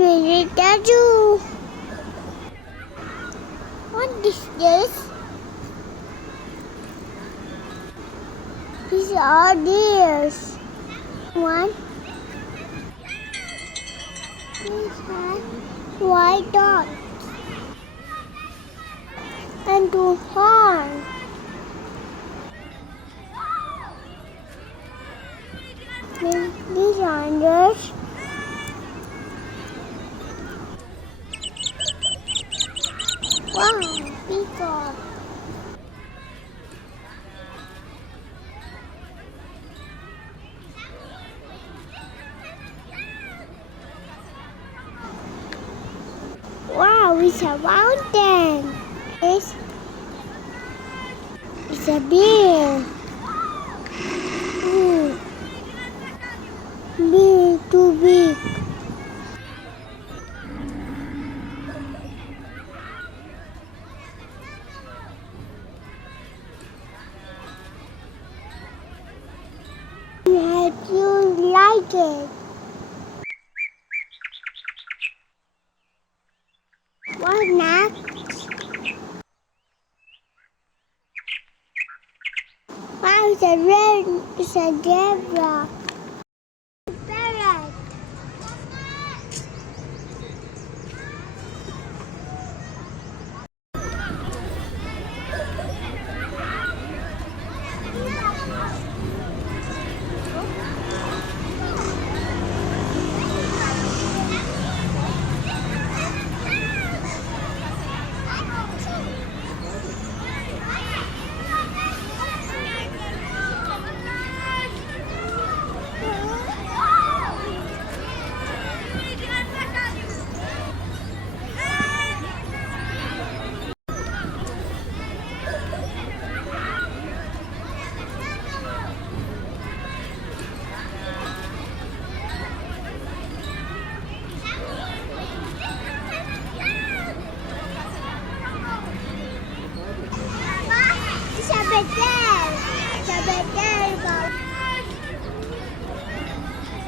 Visit the zoo. What is this? These are deers. One. This has white dots and two horns. These oranges. Wow, peacock. Wow, it's a mountain. It's a bear. Big, too big. I hope you like it. What next? Wow, it's a zebra. Parrot.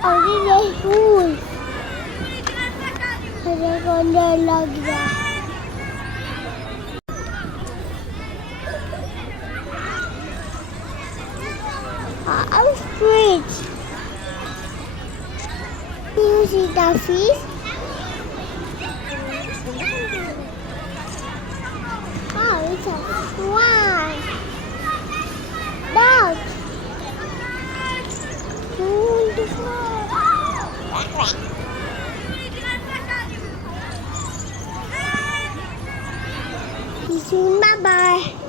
Only food. Ada gondol lagi. I'm rich. You see the fish? Oh, it's a swan. Dog. See you soon. Bye-bye.